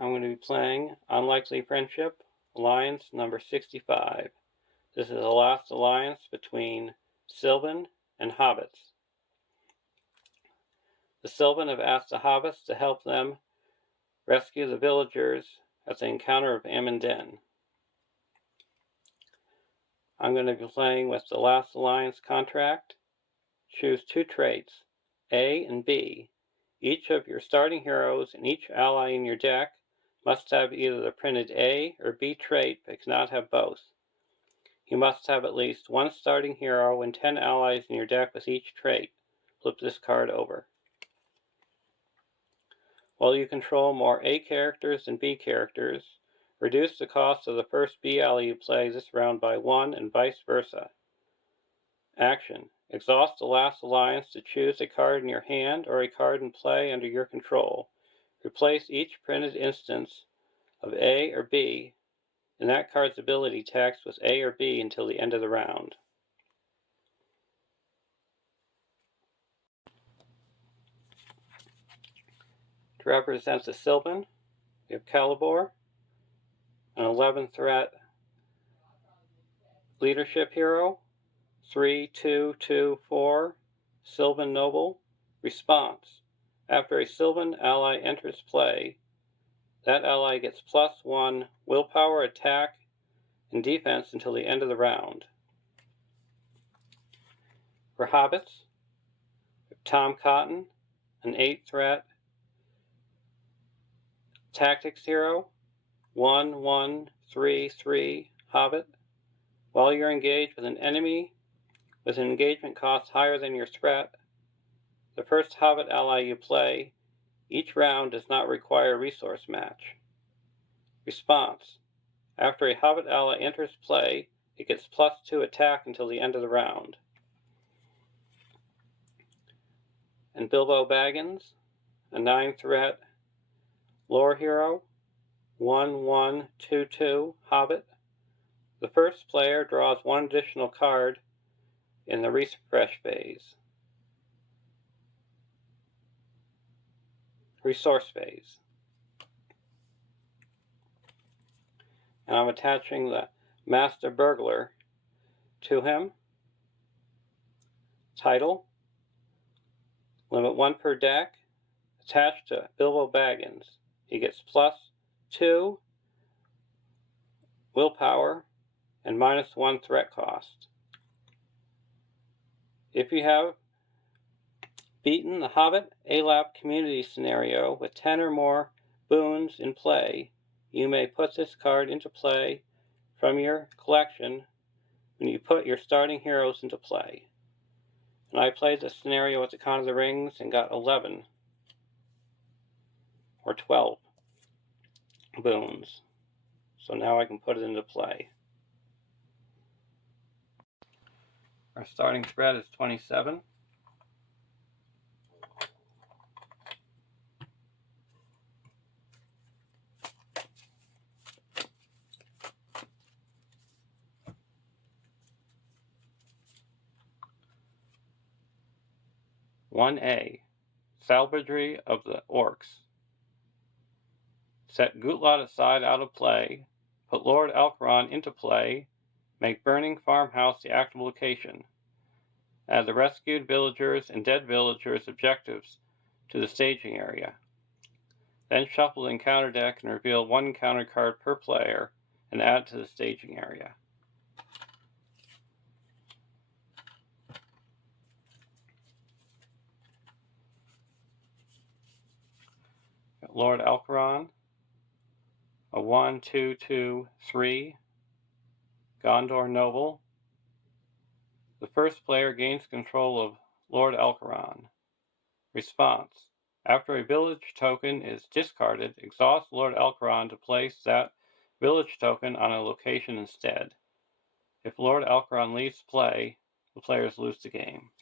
I'm going to be playing Unlikely Friendship, Alliance number 65. This is the last alliance between Silvan and Hobbits. The Silvan have asked the Hobbits to help them rescue the villagers at the encounter of Amon. I'm going to be playing with the last alliance contract. Choose two traits, A and B. Each of your starting heroes and each ally in your deck must have either the printed A or B trait, but cannot have both. You must have at least one starting hero and 10 allies in your deck with each trait. Flip this card over. While you control more A characters than B characters, reduce the cost of the first B ally you play this round by 1 and vice versa. Action. Exhaust the last alliance to choose a card in your hand or a card in play under your control. Replace each printed instance of A or B and that card's ability text with A or B until the end of the round. To represent the Silvan, we have Calibor, an 11 threat leadership hero, 3/2/2/4, Silvan Noble. Response. After a Silvan ally enters play, that ally gets +1 willpower, attack, and defense until the end of the round. For Hobbits, Tom Cotton, an 8 threat tactics hero, 1/1/3/3 Hobbit. While you're engaged with an enemy with an engagement cost higher than your threat, the first Hobbit ally you play each round does not require a resource match. Response. After a Hobbit ally enters play, it gets +2 attack until the end of the round. And Bilbo Baggins, a 9 threat lore hero, 1/1/2/2 Hobbit. The first player draws one additional card in the refresh phase. Resource phase. And I'm attaching the Master Burglar to him. Title. Limit 1 per deck. Attached to Bilbo Baggins. He gets +2 willpower and -1 threat cost. If you have beaten the Hobbit ALAP community scenario with 10 or more boons in play, you may put this card into play from your collection when you put your starting heroes into play. And I played this scenario at the Con of the Rings and got 11 or 12 boons. So now I can put it into play. Our starting spread is 27. (1A) Salvagry of the Orcs. Set Gutlot aside out of play, put Lord Alcaron into play, make Burning Farmhouse the active location. Add the rescued villagers and dead villagers' objectives to the staging area. Then shuffle the encounter deck and reveal one encounter card per player and add to the staging area. Lord Alcaron, a 1/2/2/3 Gondor Noble. The first player gains control of Lord Alcaron. Response. After a village token is discarded, exhaust Lord Alcaron to place that village token on a location instead. If Lord Alcaron leaves play, the players lose the game.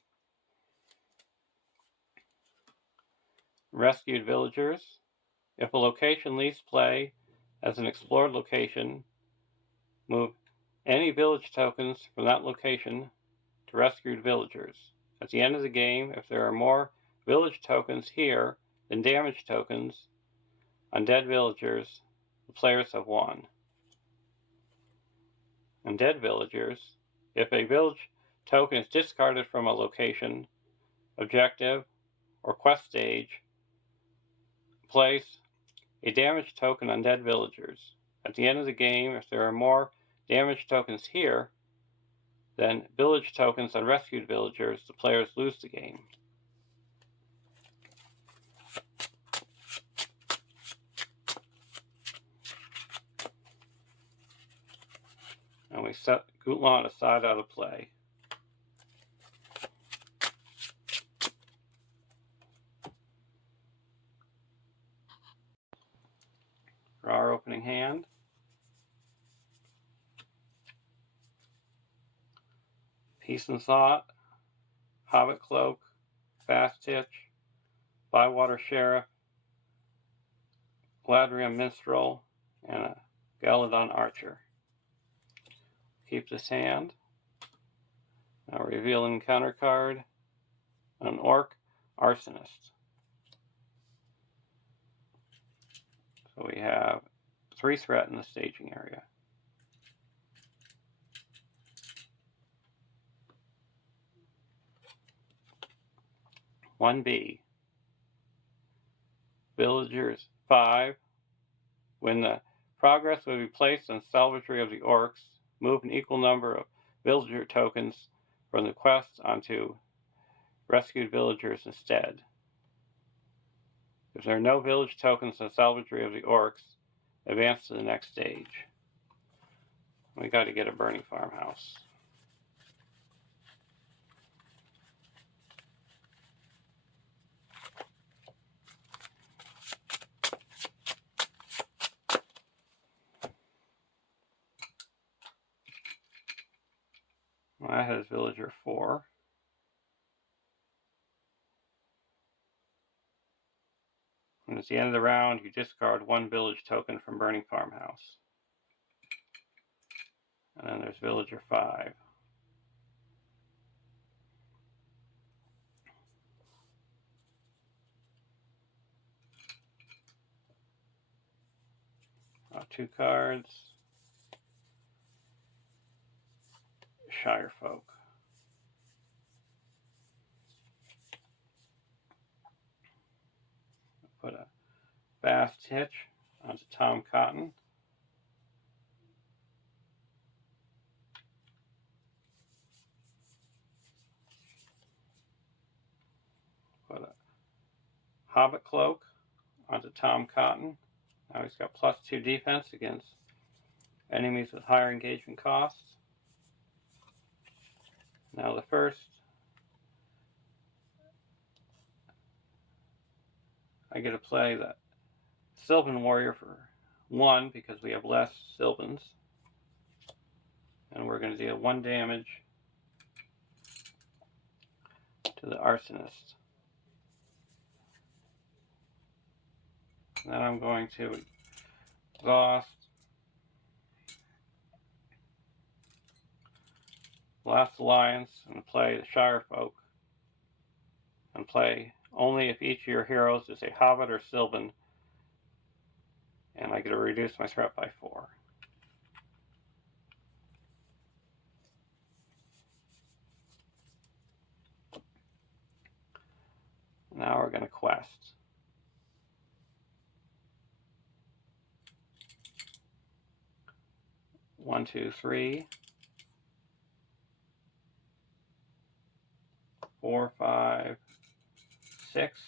Rescued villagers. If a location leaves play as an explored location, move any village tokens from that location to rescued villagers. At the end of the game, if there are more village tokens here than damage tokens Undead villagers, the players have won. Undead villagers, if a village token is discarded from a location, objective, or quest stage, place a damaged token on dead villagers. At the end of the game, if there are more damaged tokens here than village tokens on rescued villagers, the players lose the game. And we set Gutlan aside out of play. For our opening hand, Peace and Thought, Hobbit Cloak, Fast Hitch, Bywater Sheriff, Gladrium Minstrel, and a Galadon Archer. Keep this hand. Now reveal an encounter card, an Orc Arsonist. So we have 3 threat in the staging area. One B. Villagers 5. When the progress will be placed on salvatory of the orcs, move an equal number of villager tokens from the quest onto rescued villagers instead. If there are no village tokens on salvatory of the orcs, advance to the next stage. We got to get a burning farmhouse. That has villager 4. And at the end of the round, you discard 1 village token from burning farmhouse. And then there's villager 5. Two cards. Shire Folk. Put a Fast Hitch onto Tom Cotton. Put a Hobbit Cloak onto Tom Cotton. Now he's got +2 defense against enemies with higher engagement costs. Now the first, I get to play the Sylvan Warrior for 1 because we have less Sylvans. And we're going to deal 1 damage to the Arsonist. Then I'm going to exhaust Last Alliance and play the Shire Folk. And play only if each of your heroes is a Hobbit or Sylvan. And I get to reduce my threat by 4. Now we're going to quest. 1, 2, 3, 4, 5, 6.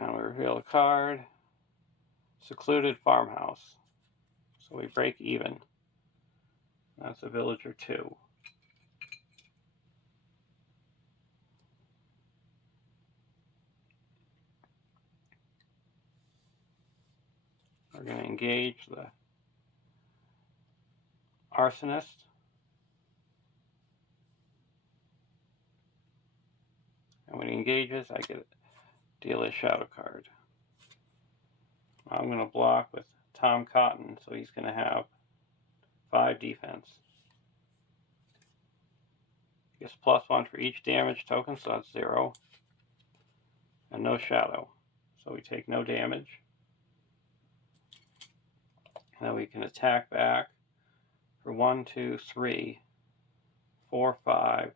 And we reveal a card, Secluded Farmhouse. So we break even. That's a villager 2. We're going to engage the Arsonist. And when he engages, I get to deal a shadow card. I'm going to block with Tom Cotton, so he's going to have 5 defense. He gets +1 for each damage token, so that's 0. And no shadow, so we take no damage. And then we can attack back for 1, 2, 3, 4, 5,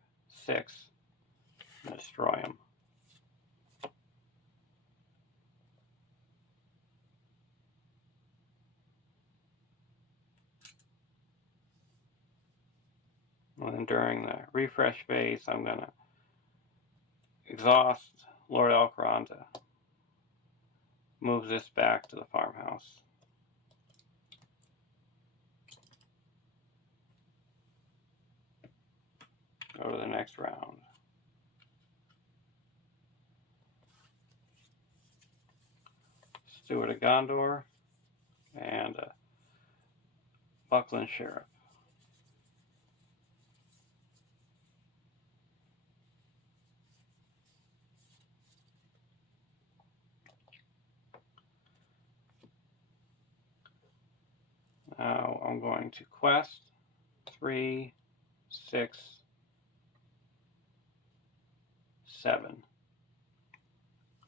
6, and destroy him. And then during the refresh phase, I'm going to exhaust Lord Alcaron to move this back to the farmhouse. Go to the next round. Steward of Gondor and Buckland Sheriff. Now I'm going to quest 3, 6, 7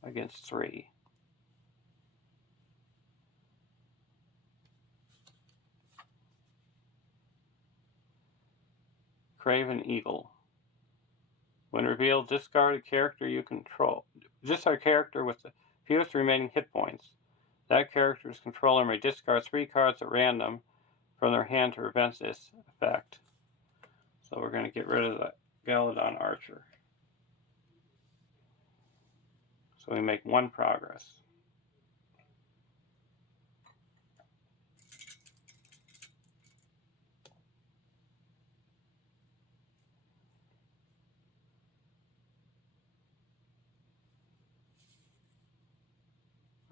against 3. Craven Eagle. When revealed, discard a character you control. Discard a character with the fewest remaining hit points. That character's controller may discard 3 cards at random from their hand to prevent this effect. So we're going to get rid of the Galadon Archer. So we make 1 progress.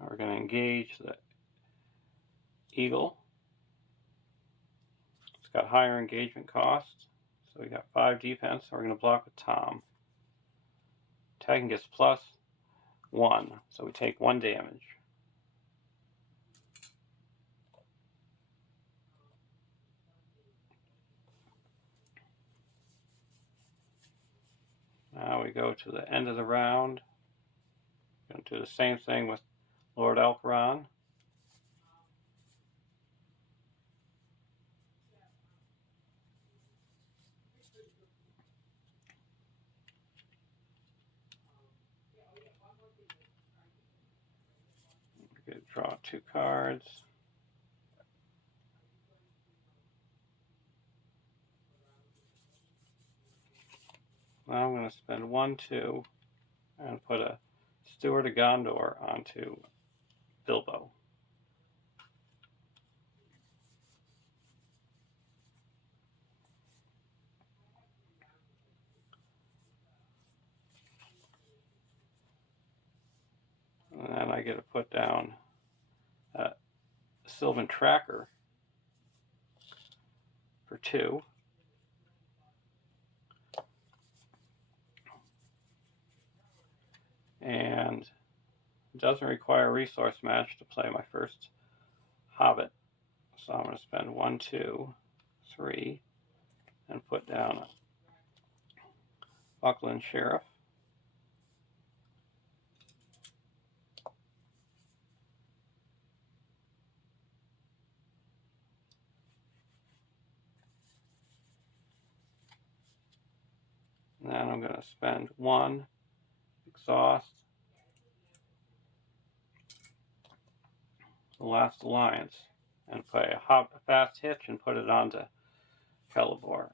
Now we're going to engage the Eagle. It's got higher engagement cost. So we got 5 defense. So we're going to block with Tom. Attacking gets +1. So we take 1 damage. Now we go to the end of the round. Going to do the same thing with Lord Alcaron. We're going to draw 2 cards. Now I'm going to spend 1, 2, and put a Steward of Gondor onto Bilbo. And then I get to put down a Sylvan Tracker for 2. And it doesn't require a resource match to play my first Hobbit. So I'm going to spend 1, 2, 3, and put down a Buckland Sheriff. And then I'm going to spend 1, exhaust the Last Alliance, and play a fast hitch and put it onto Celeborn.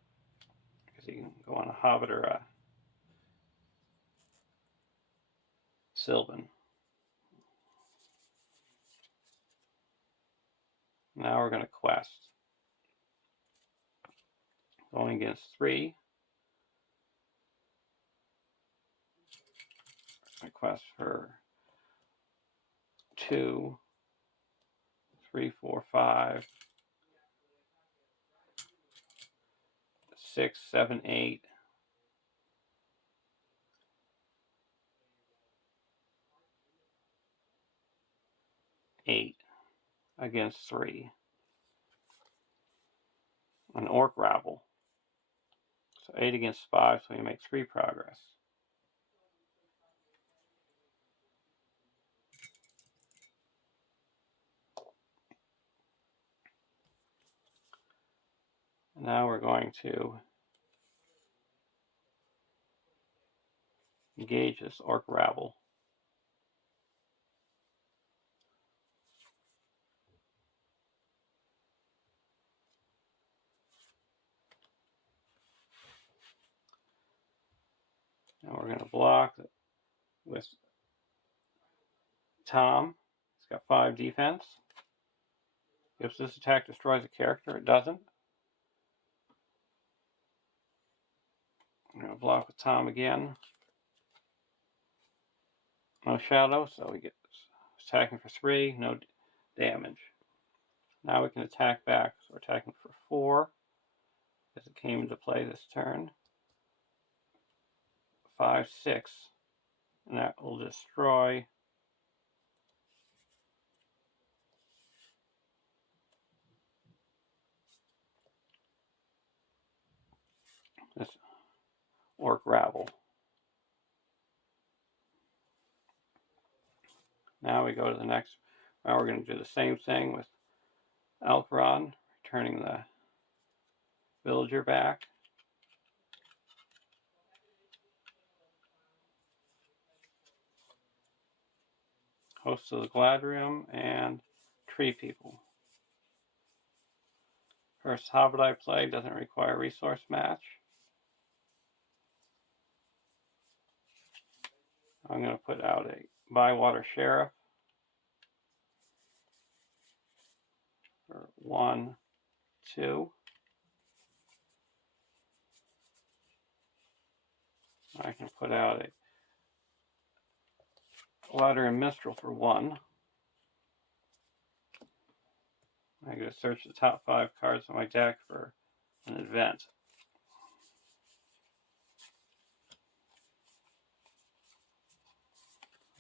Because you can go on a Hobbit or a Silvan. Now we're going to quest. Going against 3. I quest for 2, 3, 4, 5, 6, 7, 8. 8. against 3. An orc rabble. So 8 against 5, so we make 3 progress. Now we're going to engage this orc rabble. Now we're going to block with Tom. He's got 5 defense. If this attack destroys a character, it doesn't. I'm going to block with Tom again. No shadow, so we get attacking for 3, no damage. Now we can attack back, so we're attacking for 4, as it came into play this turn. 5, 6, and that will destroy this orc rabble. Now we go to the next. Now we're going to do the same thing with Alcaron, returning the villager back. Host of the Gladrium and Tree People. First Hobbit I play doesn't require resource match. I'm going to put out a Bywater Sheriff for 1, 2. I can put out a Gladrium Minstrel for 1. I'm going to search the top 5 cards of my deck for an event.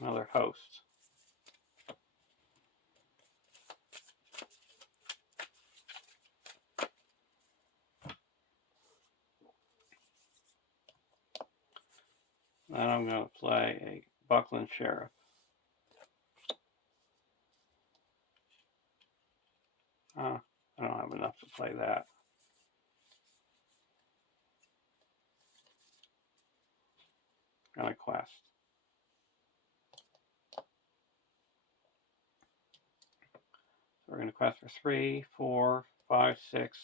Another host. Then I'm going to play a Buckland Sheriff. I don't have enough to play that. On a quest. So we're going to quest for 3, 4, 5, 6.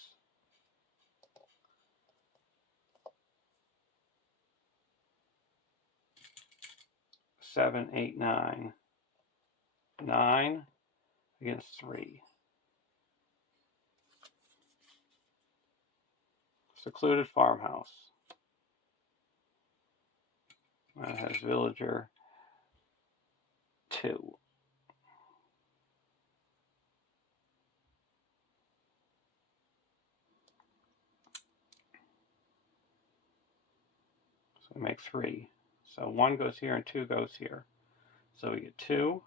7, 8, 9. 9 against 3. Secluded Farmhouse. That has Villager 2. So we make 3. So 1 goes here and 2 goes here. So we get 2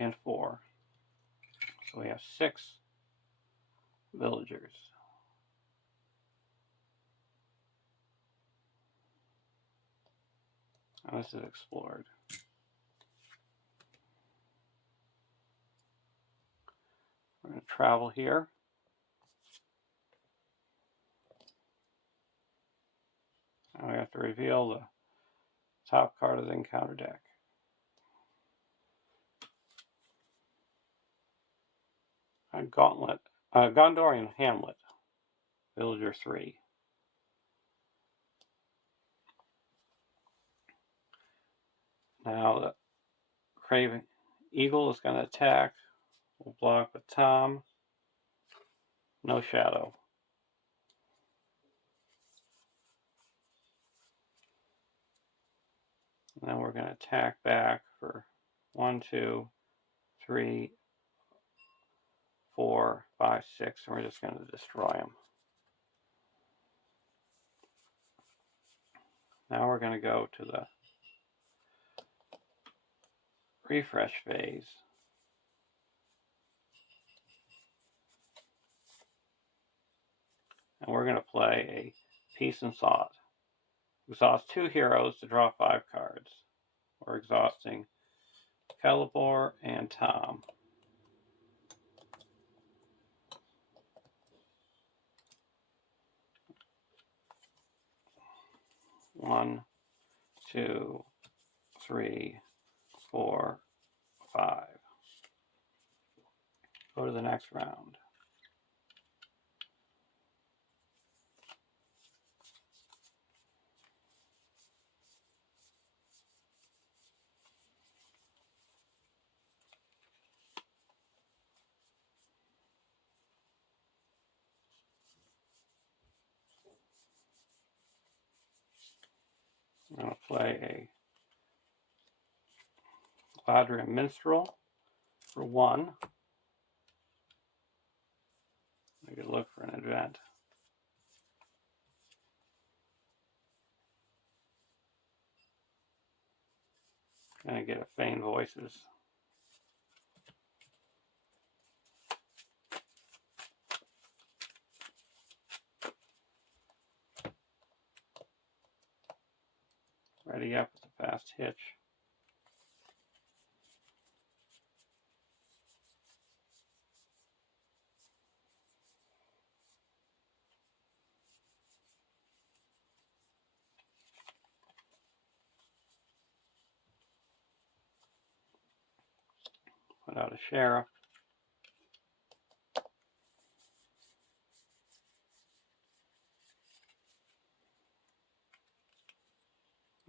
and 4. So we have 6 villagers. And this is explored. We're going to travel here. Now we have to reveal the top card of the encounter deck. A Gauntlet, Gondorian Hamlet, Villager 3. Now the Craven Eagle is going to attack. We'll block with Tom. No shadow. And then we're going to attack back for 1, 2, 3, 4, 5, 6, and we're just going to destroy them. Now we're going to go to the refresh phase. And we're going to play a Peace and Thought. Exhaust 2 heroes to draw 5 cards. We're exhausting Celeborn and Tom. One, 2, 3, 4, 5. Go to the next round. I'm going to play a LOTR Minstrel for 1. I could look for an event. Going to get a Feign Voices. Ready up with a fast hitch. Put out a Sheriff.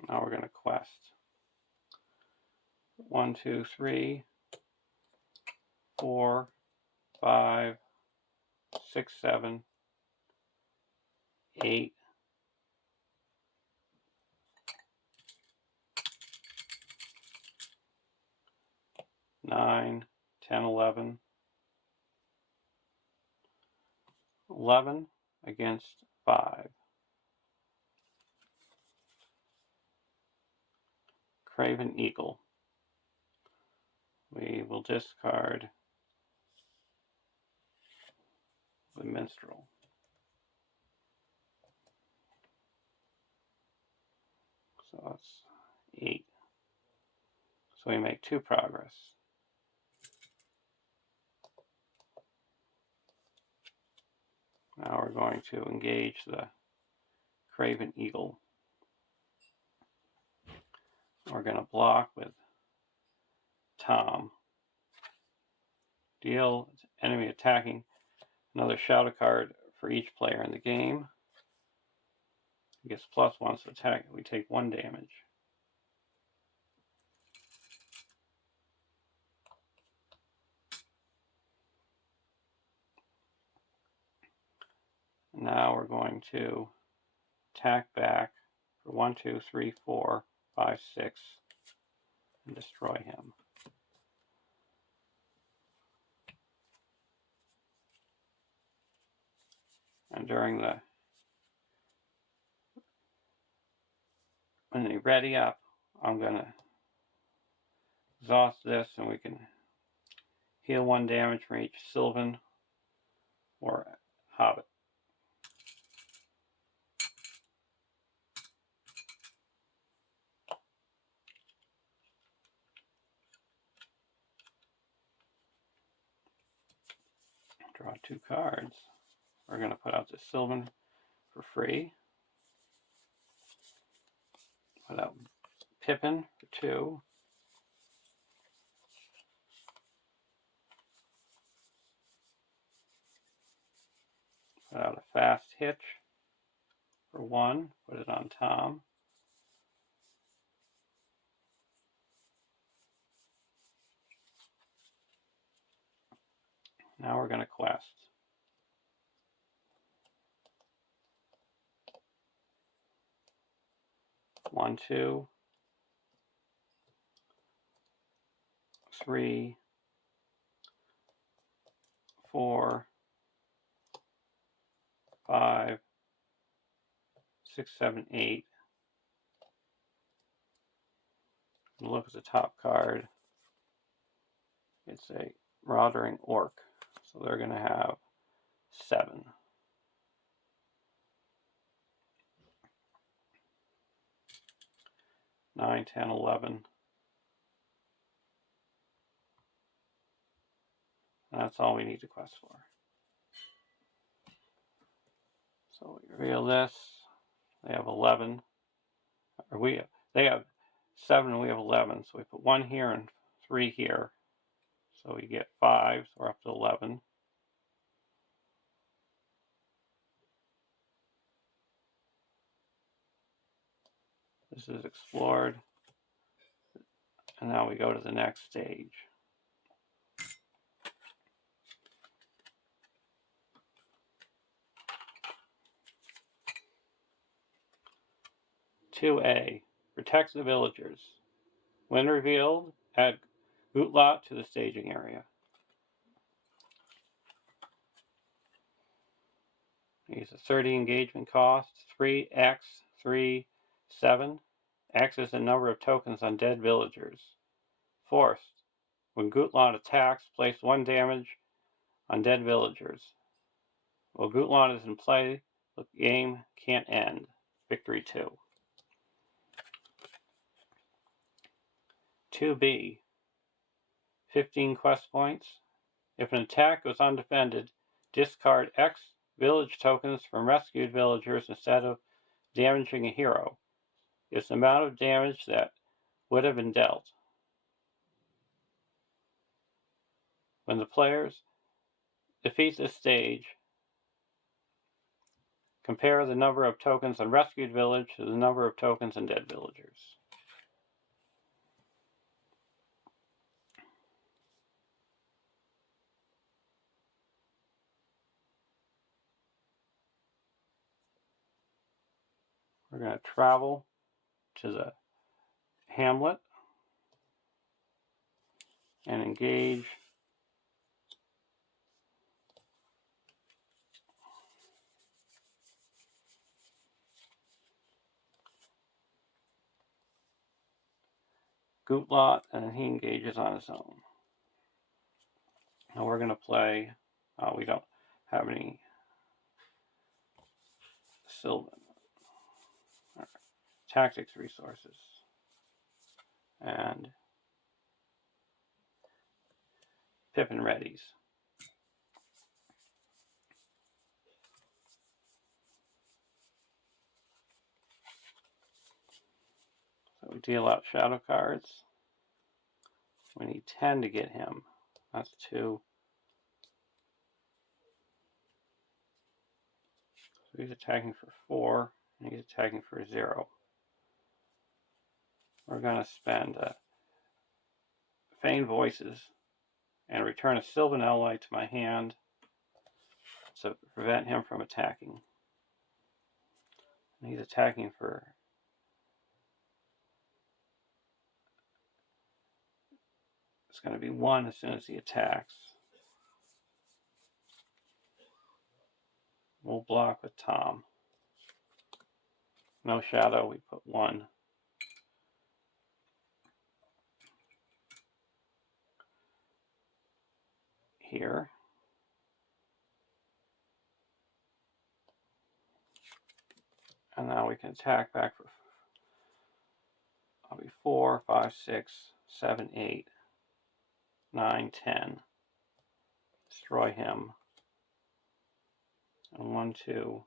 Now we're going to quest. 1, 2, 3, 4, 5, 6, 7, 8, 9, 10, 11. 11 against 5. Craven Eagle. We will discard the Minstrel. So that's 8. So we make 2 progress. Now we're going to engage the Craven Eagle. We're going to block with Tom. Deal enemy attacking another shadow card for each player in the game. He gets +1 to attack. We take 1 damage. Now we're going to attack back for 1, 2, 3, 4, 5, 6 and destroy him. And during when they ready up, I'm going to exhaust this and we can heal 1 damage from each Silvan or Hobbit. Draw 2 cards. We're going to put out the Silvan for free. Put out Pippin for 2. Put out a Fast Hitch for 1. Put it on Tom. Now we're going to quest. 1, 2, 3, 4, 5, 6, 7, 8. Look at the top card. It's a Marauding Orc. So they're going to have 7. 9, 10, 11. And that's all we need to quest for. So we reveal this. They have 11. Or they have 7 and we have 11. So we put 1 here and 3 here. So we get 5. So we're up to 11. This is explored. And now we go to the next stage. (2A) Protect the villagers. When revealed, add Gutlot to the staging area. Use a 30 engagement cost. 3x, 3, 7. X is the number of tokens on dead villagers. Forced. When Gutlot attacks, place 1 damage on dead villagers. While Gutlot is in play, the game can't end. Victory 2. 2B. 15 quest points. If an attack goes undefended, discard X village tokens from rescued villagers instead of damaging a hero. It's the amount of damage that would have been dealt. When the players defeat this stage, compare the number of tokens on rescued village to the number of tokens on dead villagers. We're going to travel to the hamlet and engage Gutlot, and he engages on his own. Now we're going to play, we don't have any Silvan. Right. Tactics resources. And Pippin readies. So we deal out shadow cards. We need 10 to get him. That's 2. So he's attacking for 4, and he's attacking for 0. We're going to spend Feign Voices and return a Silvan ally to my hand to prevent him from attacking. And he's attacking for it's going to be 1 as soon as he attacks. We'll block with Tom. No shadow, we put 1. Here. And now we can attack back for I'll be 4, 5, 6, 7, 8, 9, 10. Destroy him. And 1, 2.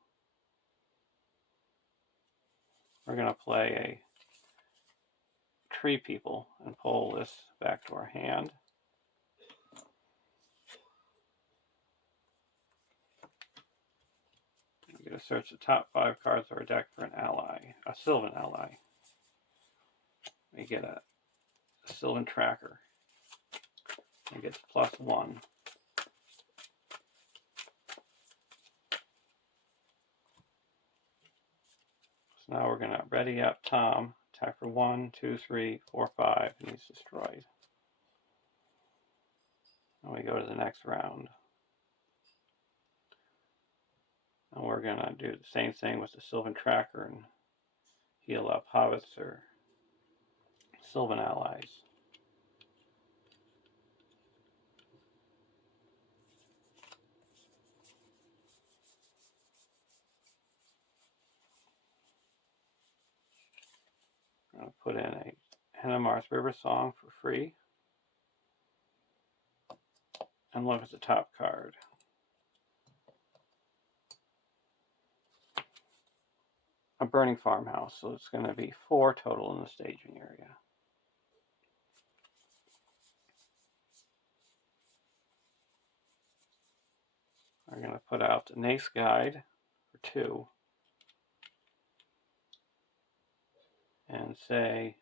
We're going to play a Tree People and pull this back to our hand. We're going to search the top 5 cards of our deck for an ally, a Silvan ally. We get a Silvan Tracker. It gets +1. So now we're going to ready up Tom. Attack for 1, 2, 3, 4, 5, and he's destroyed. And we go to the next round. And we're going to do the same thing with the Silvan Tracker and heal up Hobbits or Silvan allies. I'm going to put in a Hannah Mars River song for free. And look at the top card. A burning farmhouse, so it's going to be 4 total in the staging area. We're going to put out the Nace Guide for 2 and say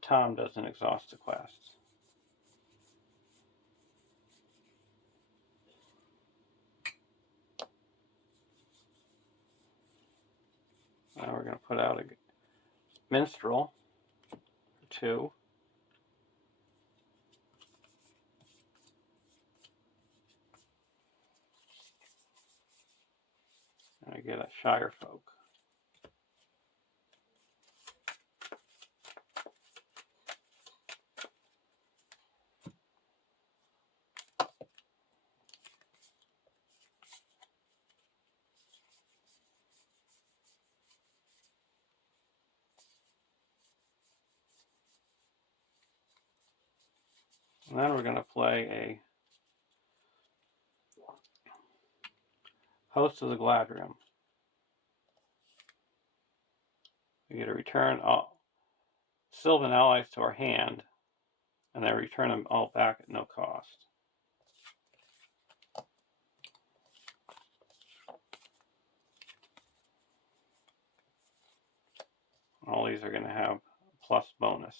Tom doesn't exhaust the quests. Now we're going to put out a Minstrel for 2. And I get a Shire Folk. And then we're going to play a Host of the Gladrim. We get to return all Sylvan allies to our hand, and I return them all back at no cost. All these are going to have a plus bonus.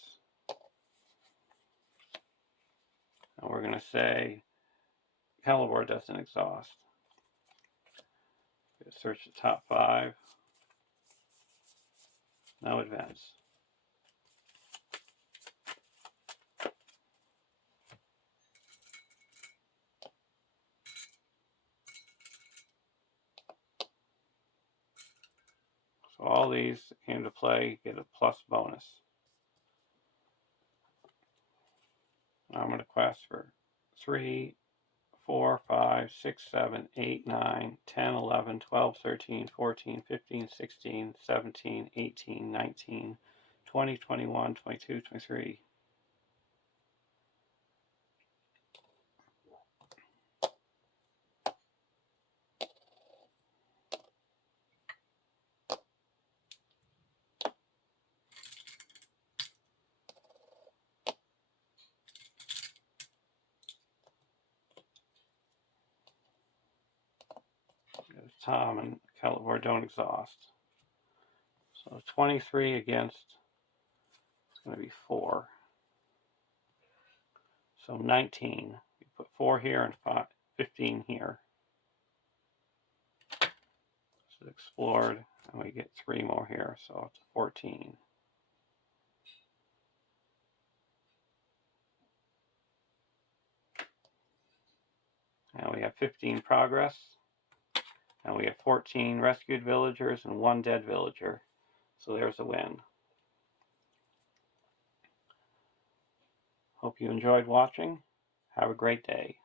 And we're going to say Caliber doesn't exhaust. Search the top 5. No advance. So all these came to play, get a plus bonus. Now I'm going to quest for 3, 4, 5, 6, 7, 8, 9, 10, 11, 12, 13, 14, 15, 16, 17, 18, 19, 20, 21, 22, 23. Tom and Caliber don't exhaust. So 23 against, it's going to be 4. So 19. We put 4 here and 15 here. So explored, and we get 3 more here, so it's 14. And we have 15 progress. And we have 14 rescued villagers and 1 dead villager. So there's a win. Hope you enjoyed watching. Have a great day.